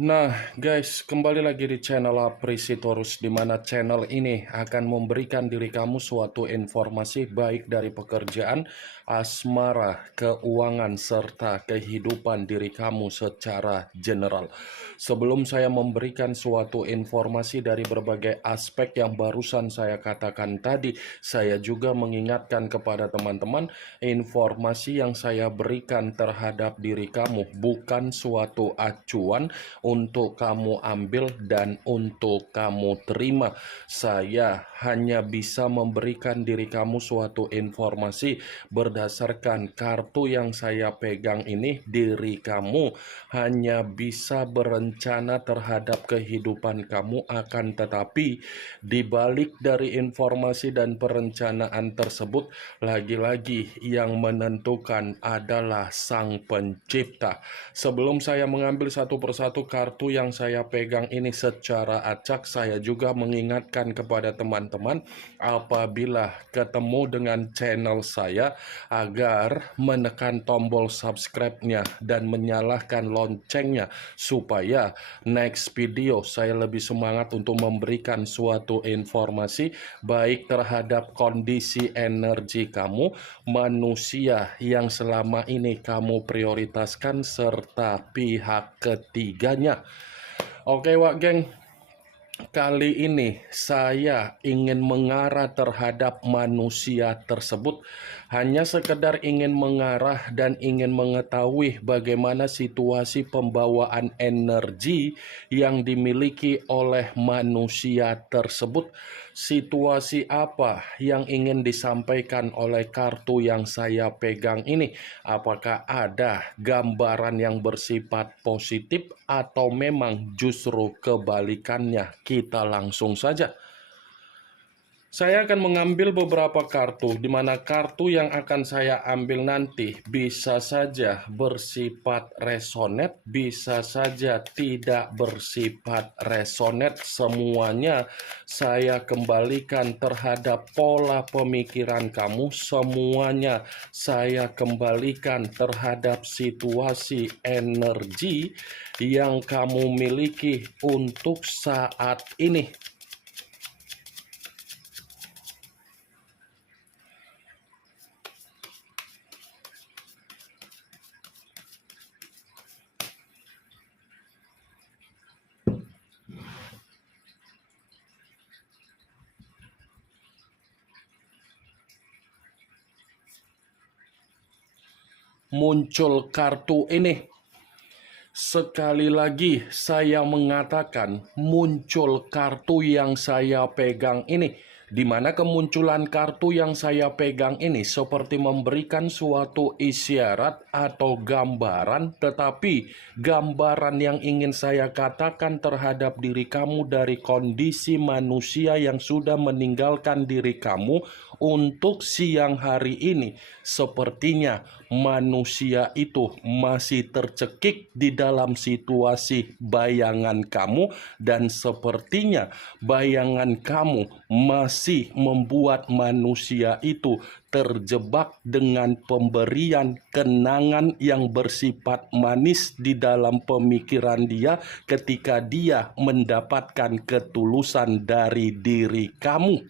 Nah, guys, kembali lagi di channel Apresitorus, di mana channel ini akan memberikan diri kamu suatu informasi baik dari pekerjaan, asmara, keuangan, serta kehidupan diri kamu secara general. Sebelum saya memberikan suatu informasi dari berbagai aspek yang barusan saya katakan tadi, saya juga mengingatkan kepada teman-teman, informasi yang saya berikan terhadap diri kamu bukan suatu acuan untuk kamu ambil dan untuk kamu terima. Saya hanya bisa memberikan diri kamu suatu informasi berdasarkan kartu yang saya pegang ini. Diri kamu hanya bisa berencana terhadap kehidupan kamu, akan tetapi dibalik dari informasi dan perencanaan tersebut, lagi-lagi yang menentukan adalah Sang Pencipta. Sebelum saya mengambil satu persatu kartu yang saya pegang ini secara acak, saya juga mengingatkan kepada teman-teman apabila ketemu dengan channel saya agar menekan tombol subscribe-nya dan menyalakan loncengnya supaya next video saya lebih semangat untuk memberikan suatu informasi baik terhadap kondisi energi kamu, manusia yang selama ini kamu prioritaskan, serta pihak ketiganya. Oke Wak Geng, kali ini saya ingin mengarah terhadap manusia tersebut. Hanya sekedar ingin mengarah dan ingin mengetahui bagaimana situasi pembawaan energi yang dimiliki oleh manusia tersebut. Situasi apa yang ingin disampaikan oleh kartu yang saya pegang ini? Apakah ada gambaran yang bersifat positif atau memang justru kebalikannya? Kita langsung saja. Saya akan mengambil beberapa kartu, di mana kartu yang akan saya ambil nanti bisa saja bersifat resonet, bisa saja tidak bersifat resonet. Semuanya saya kembalikan terhadap pola pemikiran kamu, semuanya saya kembalikan terhadap situasi energi yang kamu miliki untuk saat ini. Muncul kartu ini. Sekali lagi saya mengatakan muncul kartu yang saya pegang ini, di mana kemunculan kartu yang saya pegang ini seperti memberikan suatu isyarat atau gambaran, tetapi gambaran yang ingin saya katakan terhadap diri kamu dari kondisi manusia yang sudah meninggalkan diri kamu untuk siang hari ini, sepertinya manusia itu masih tercekik di dalam situasi bayangan kamu, dan sepertinya bayangan kamu masih membuat manusia itu terjebak dengan pemberian kenangan yang bersifat manis di dalam pemikiran dia ketika dia mendapatkan ketulusan dari diri kamu.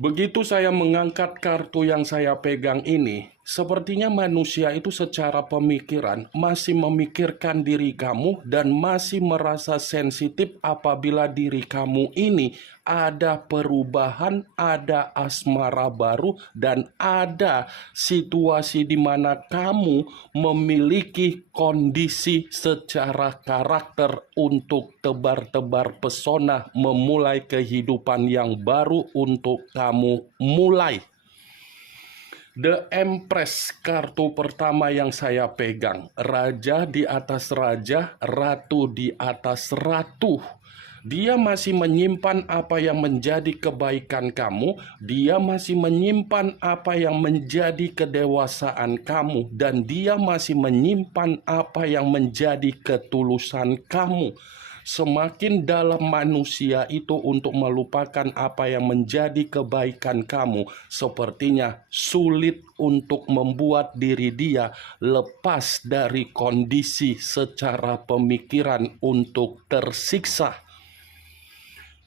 Begitu saya mengangkat kartu yang saya pegang ini, sepertinya manusia itu secara pemikiran masih memikirkan diri kamu dan masih merasa sensitif apabila diri kamu ini ada perubahan, ada asmara baru, dan ada situasi di mana kamu memiliki kondisi secara karakter untuk tebar-tebar pesona, memulai kehidupan yang baru untuk kamu mulai. The Empress, kartu pertama yang saya pegang. Raja di atas raja, ratu di atas ratu. Dia masih menyimpan apa yang menjadi kebaikan kamu, dia masih menyimpan apa yang menjadi kedewasaan kamu, dan dia masih menyimpan apa yang menjadi ketulusan kamu. semakin dalam manusia itu untuk melupakan apa yang menjadi kebaikan kamu, sepertinya sulit untuk membuat diri dia lepas dari kondisi secara pemikiran untuk tersiksa.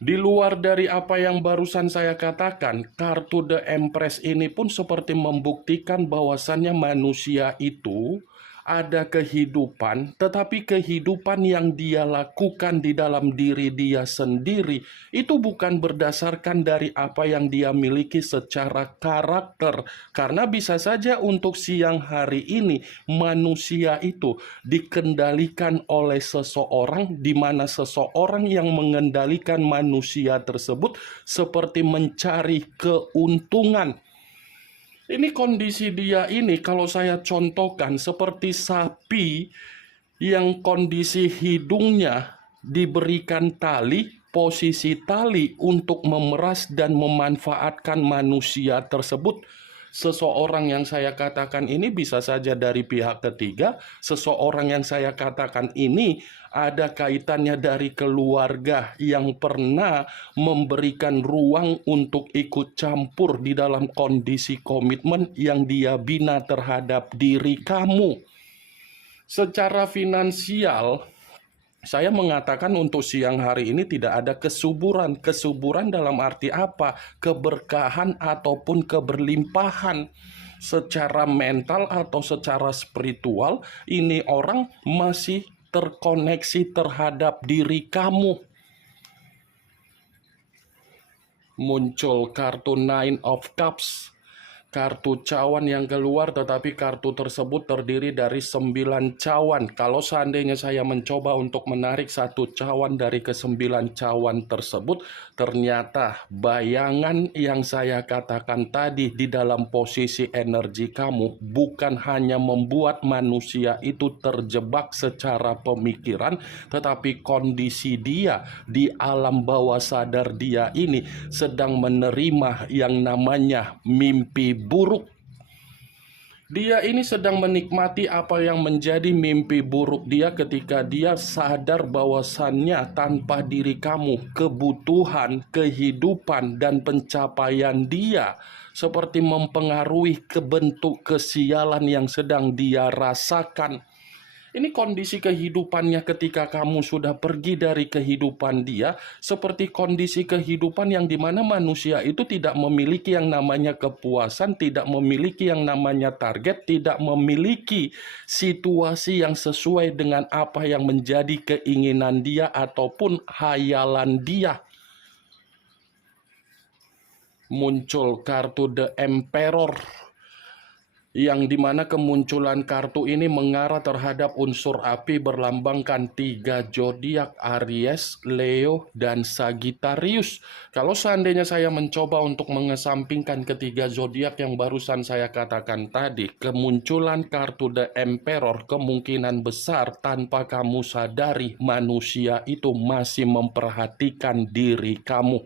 Di luar dari apa yang barusan saya katakan, kartu The Empress ini pun seperti membuktikan bahwasannya manusia itu ada kehidupan, tetapi kehidupan yang dia lakukan di dalam diri dia sendiri itu bukan berdasarkan dari apa yang dia miliki secara karakter. Karena bisa saja untuk siang hari ini manusia itu dikendalikan oleh seseorang, di mana seseorang yang mengendalikan manusia tersebut seperti mencari keuntungan. Ini kondisi dia ini kalau saya contohkan seperti sapi yang kondisi hidungnya diberikan tali, posisi tali untuk memeras dan memanfaatkan manusia tersebut. Seseorang yang saya katakan ini bisa saja dari pihak ketiga, seseorang yang saya katakan ini ada kaitannya dari keluarga yang pernah memberikan ruang untuk ikut campur di dalam kondisi komitmen yang dia bina terhadap diri kamu. Secara finansial, saya mengatakan untuk siang hari ini tidak ada kesuburan. Kesuburan dalam arti apa? Keberkahan ataupun keberlimpahan. Secara mental atau secara spiritual, ini orang masih terkoneksi terhadap diri kamu. Muncul kartu Nine of Cups. Kartu cawan yang keluar, tetapi kartu tersebut terdiri dari 9 cawan. Kalau seandainya saya mencoba untuk menarik satu cawan dari ke-9 cawan tersebut, ternyata bayangan yang saya katakan tadi di dalam posisi energi kamu bukan hanya membuat manusia itu terjebak secara pemikiran, tetapi kondisi dia di alam bawah sadar dia ini sedang menerima yang namanya mimpi buruk. Dia ini sedang menikmati apa yang menjadi mimpi buruk dia ketika dia sadar bahwasannya tanpa diri kamu, kebutuhan, kehidupan, dan pencapaian dia seperti mempengaruhi bentuk kesialan yang sedang dia rasakan. Ini kondisi kehidupannya ketika kamu sudah pergi dari kehidupan dia, seperti kondisi kehidupan yang dimana manusia itu tidak memiliki yang namanya kepuasan, tidak memiliki yang namanya target, tidak memiliki situasi yang sesuai dengan apa yang menjadi keinginan dia ataupun hayalan dia. Muncul kartu The Emperor, yang dimana kemunculan kartu ini mengarah terhadap unsur api berlambangkan 3 zodiak, Aries, Leo, dan Sagittarius. Kalau seandainya saya mencoba untuk mengesampingkan ketiga zodiak yang barusan saya katakan tadi, kemunculan kartu The Emperor kemungkinan besar tanpa kamu sadari manusia itu masih memperhatikan diri kamu.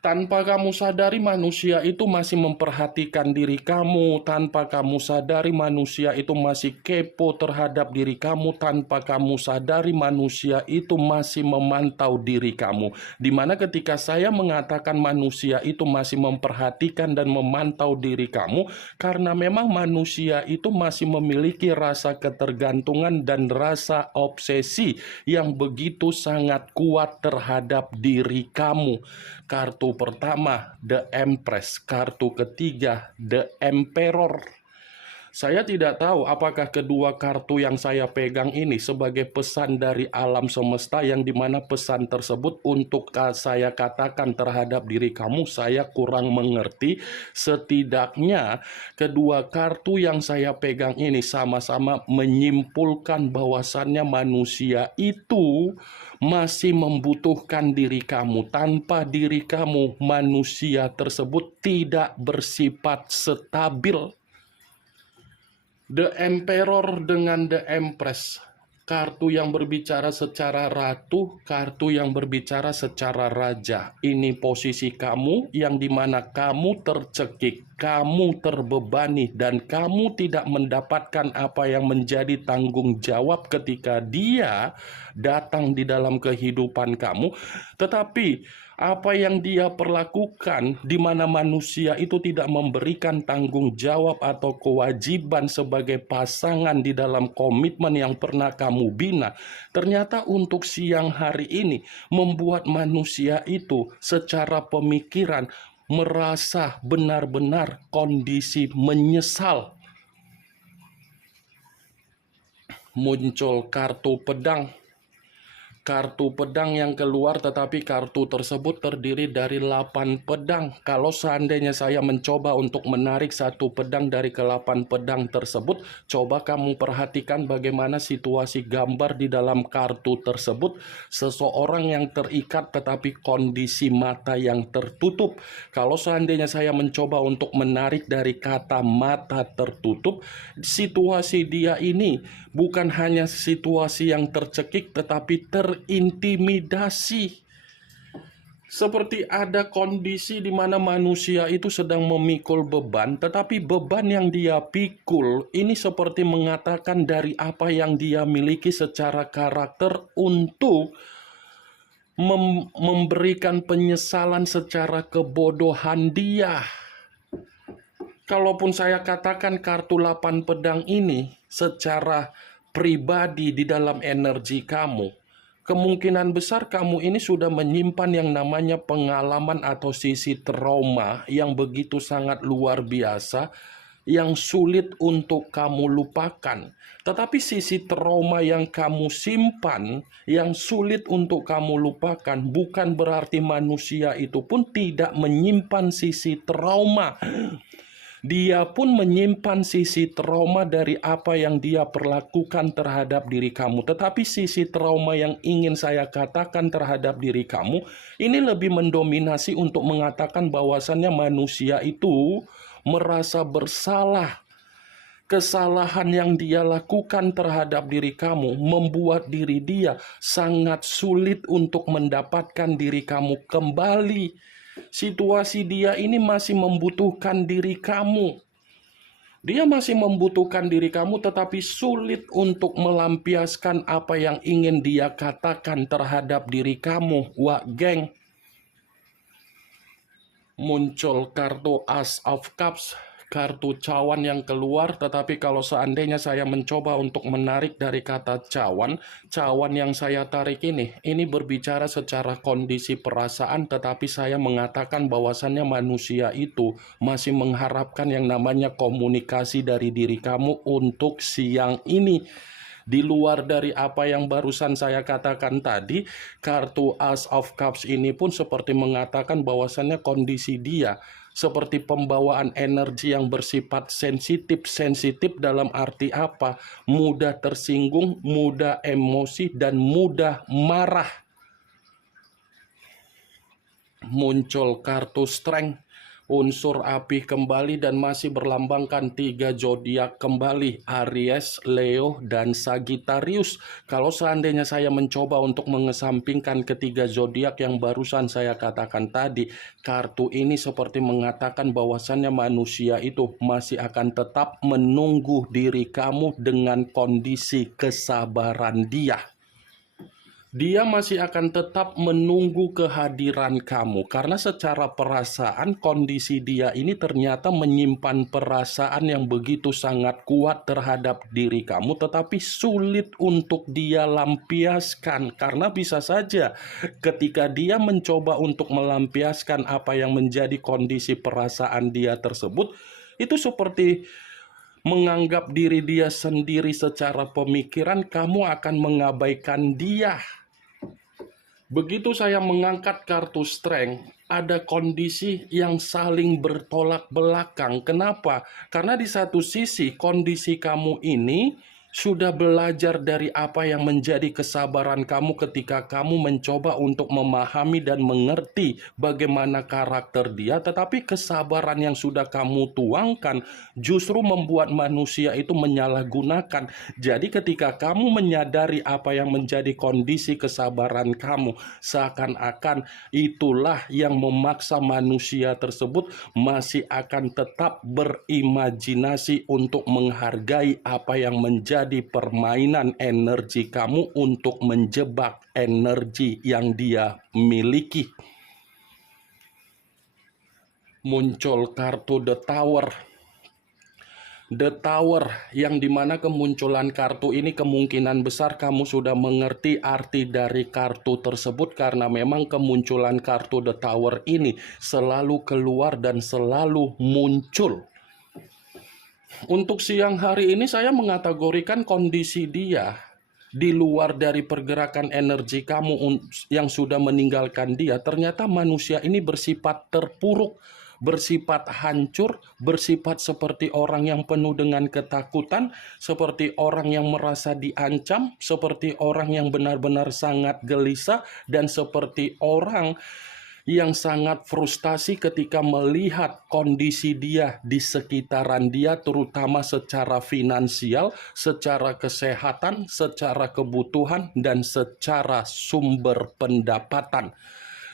Tanpa kamu sadari manusia itu masih memperhatikan diri kamu. Tanpa kamu sadari manusia itu masih kepo terhadap diri kamu. Tanpa kamu sadari manusia itu masih memantau diri kamu. Dimana ketika saya mengatakan manusia itu masih memperhatikan dan memantau diri kamu, karena memang manusia itu masih memiliki rasa ketergantungan dan rasa obsesi yang begitu sangat kuat terhadap diri kamu. Kartu pertama, The Empress. Kartu ketiga, The Emperor. Saya tidak tahu apakah kedua kartu yang saya pegang ini sebagai pesan dari alam semesta, yang dimana pesan tersebut untuk saya katakan terhadap diri kamu, saya kurang mengerti. Setidaknya kedua kartu yang saya pegang ini sama-sama menyimpulkan bahwasannya manusia itu masih membutuhkan diri kamu. Tanpa diri kamu, manusia tersebut tidak bersifat stabil. The Emperor dengan The Empress, kartu yang berbicara secara ratu, kartu yang berbicara secara raja. Ini posisi kamu yang dimana kamu tercekik, kamu terbebani dan kamu tidak mendapatkan apa yang menjadi tanggung jawab ketika dia datang di dalam kehidupan kamu, tetapi apa yang dia perlakukan di mana manusia itu tidak memberikan tanggung jawab atau kewajiban sebagai pasangan di dalam komitmen yang pernah kamu bina, ternyata untuk siang hari ini membuat manusia itu secara pemikiran merasa benar-benar kondisi menyesal. Muncul kartu pedang yang keluar, tetapi kartu tersebut terdiri dari 8 pedang. Kalau seandainya saya mencoba untuk menarik satu pedang dari ke-8 pedang tersebut, coba kamu perhatikan bagaimana situasi gambar di dalam kartu tersebut. Seseorang yang terikat tetapi kondisi mata yang tertutup. Kalau seandainya saya mencoba untuk menarik dari kata mata tertutup, situasi dia ini bukan hanya situasi yang tercekik tetapi terintimidasi. Seperti ada kondisi di mana manusia itu sedang memikul beban, tetapi beban yang dia pikul ini seperti mengatakan dari apa yang dia miliki secara karakter untuk memberikan penyesalan secara kebodohan dia. Kalaupun saya katakan kartu 8 pedang ini secara pribadi di dalam energi kamu, kemungkinan besar kamu ini sudah menyimpan yang namanya pengalaman atau sisi trauma yang begitu sangat luar biasa, yang sulit untuk kamu lupakan. Tetapi sisi trauma yang kamu simpan, yang sulit untuk kamu lupakan, bukan berarti manusia itu pun tidak menyimpan sisi trauma. Dia pun menyimpan sisi trauma dari apa yang dia perlakukan terhadap diri kamu. Tetapi sisi trauma yang ingin saya katakan terhadap diri kamu, ini lebih mendominasi untuk mengatakan bahwasannya manusia itu merasa bersalah. Kesalahan yang dia lakukan terhadap diri kamu membuat diri dia sangat sulit untuk mendapatkan diri kamu kembali. Situasi dia ini masih membutuhkan diri kamu. Dia masih membutuhkan diri kamu, tetapi sulit untuk melampiaskan apa yang ingin dia katakan terhadap diri kamu. Wah, geng. Muncul kartu Ace of Cups, kartu cawan yang keluar, tetapi kalau seandainya saya mencoba untuk menarik dari kata cawan yang saya tarik ini berbicara secara kondisi perasaan, tetapi saya mengatakan bahwasannya manusia itu masih mengharapkan yang namanya komunikasi dari diri kamu untuk siang ini. Di luar dari apa yang barusan saya katakan tadi, kartu Ace of Cups ini pun seperti mengatakan bahwasannya kondisi dia seperti pembawaan energi yang bersifat sensitif dalam arti apa? Mudah tersinggung, mudah emosi, dan mudah marah. Muncul kartu Strength, unsur api kembali dan masih berlambangkan 3 zodiak kembali, Aries, Leo, dan Sagittarius. Kalau seandainya saya mencoba untuk mengesampingkan ketiga zodiak yang barusan saya katakan tadi, kartu ini seperti mengatakan bahwasannya manusia itu masih akan tetap menunggu diri kamu dengan kondisi kesabaran dia. Dia masih akan tetap menunggu kehadiran kamu, karena secara perasaan kondisi dia ini ternyata menyimpan perasaan yang begitu sangat kuat terhadap diri kamu, tetapi sulit untuk dia lampiaskan. Karena bisa saja ketika dia mencoba untuk melampiaskan apa yang menjadi kondisi perasaan dia tersebut, itu seperti menganggap diri dia sendiri secara pemikiran, kamu akan mengabaikan dia. Begitu saya mengangkat kartu Strength, ada kondisi yang saling bertolak belakang. Kenapa? Karena di satu sisi kondisi kamu ini Sudah belajar dari apa yang menjadi kesabaran kamu ketika kamu mencoba untuk memahami dan mengerti bagaimana karakter dia, tetapi kesabaran yang sudah kamu tuangkan justru membuat manusia itu menyalahgunakan. Jadi ketika kamu menyadari apa yang menjadi kondisi kesabaran kamu, seakan-akan itulah yang memaksa manusia tersebut masih akan tetap berimajinasi untuk menghargai apa yang menjadi permainan energi kamu untuk menjebak energi yang dia miliki. Muncul kartu The Tower. The Tower, yang dimana kemunculan kartu ini kemungkinan besar kamu sudah mengerti arti dari kartu tersebut, karena memang kemunculan kartu The Tower ini selalu keluar dan selalu muncul. Untuk siang hari ini saya mengategorikan kondisi dia di luar dari pergerakan energi kamu yang sudah meninggalkan dia. Ternyata manusia ini bersifat terpuruk, bersifat hancur, bersifat seperti orang yang penuh dengan ketakutan, seperti orang yang merasa diancam, seperti orang yang benar-benar sangat gelisah, dan seperti orang yang sangat frustasi ketika melihat kondisi dia di sekitaran dia, terutama secara finansial, secara kesehatan, secara kebutuhan, dan secara sumber pendapatan.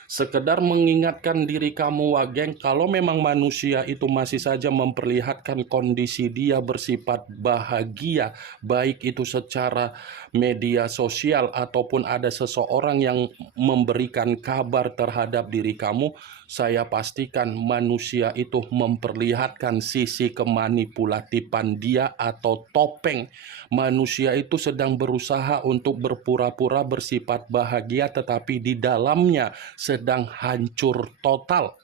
Sekedar mengingatkan diri kamu, Wageng, kalau memang manusia itu masih saja memperlihatkan kondisi dia bersifat bahagia, baik itu secara media sosial ataupun ada seseorang yang memberikan kabar terhadap diri kamu, saya pastikan manusia itu memperlihatkan sisi kemanipulatifan dia atau topeng. Manusia itu sedang berusaha untuk berpura-pura bersifat bahagia, tetapi di dalamnya sedang hancur total.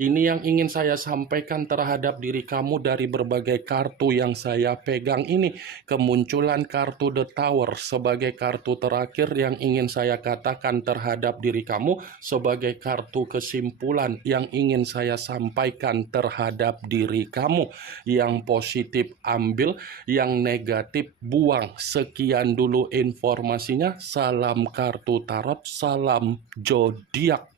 Ini yang ingin saya sampaikan terhadap diri kamu dari berbagai kartu yang saya pegang ini. Kemunculan kartu The Tower sebagai kartu terakhir yang ingin saya katakan terhadap diri kamu, sebagai kartu kesimpulan yang ingin saya sampaikan terhadap diri kamu. Yang positif ambil, yang negatif buang. Sekian dulu informasinya. Salam kartu tarot, salam zodiak.